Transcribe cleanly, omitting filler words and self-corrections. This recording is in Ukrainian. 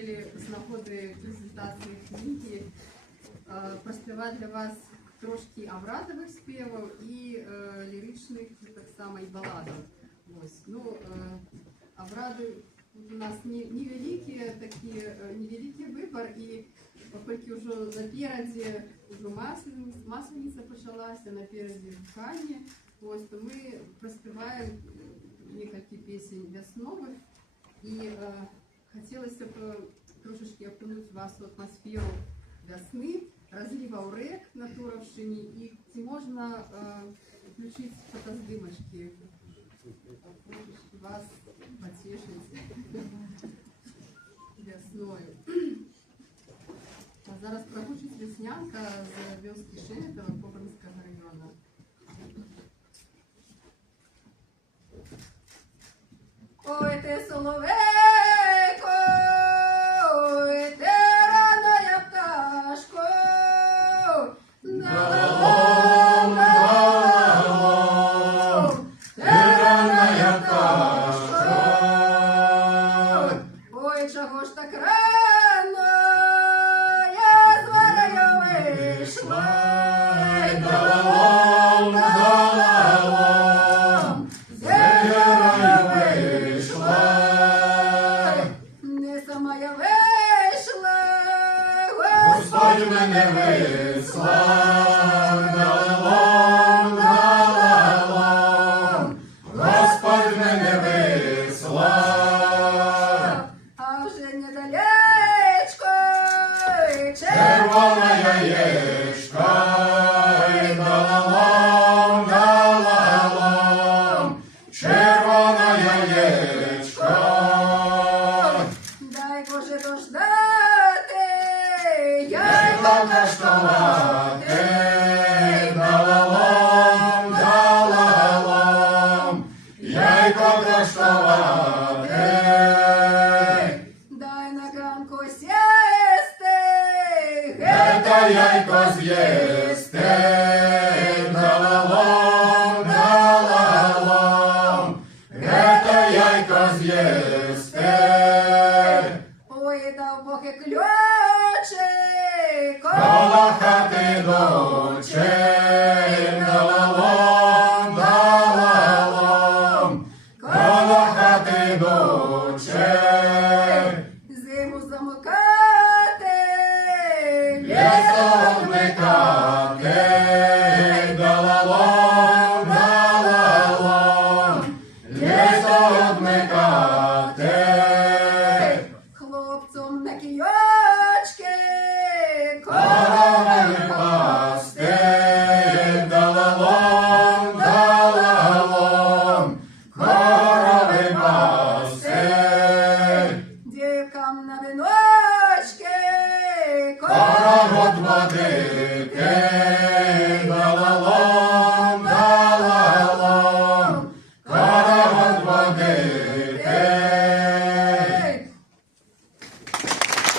вирішили з нагоди презентації книги проспівати для вас трошки обрадових співів і ліричних, так само і баладів. Ось. Ну, обради у нас невеликий вибір, і поскольку вже напереді вже маслениця почалася, напереді Хані, ось, то ми проспіваємо несколько песен весновых, и хотелось бы трошечки окунуть вас в атмосферу весны, разлива у рек на Туровщині, и можно включить фотоздимочки, трошечки вас потешить весною. А зараз прозвучить веснянка з вёски Шеметова Кобринського району. Ой, ти соловейко, ой, ти рана пташко, налалом, налалом, ти рана пташко. Ой, чого ж так рано, я з варою вийшла, налалом, налалом, з варою вийшла. Не сама я вийшла, Господь мене вислав, налалом, налалом, Господь мене вислав. А вже недалечко, червона яєчко, налалом, налалом, червона яєчко. Дай Боже дождати, яйко коштувати, налалом, налалом, яйко коштувати. Дай на ганку сісти, гета яйко з'їсти, налалом, налалом, гета яйко з'їсти. Ой, дав Бог і ключик, коло хати дочек, налалом, налалом, коло хати дочек. Зиму замикати, літо вмикати, налалом, налалом, літо вмикати. Хлопцям на кійочки, корови пасти, налалом, налалом, корови пасти. Дівкам на віночки, коровод водити,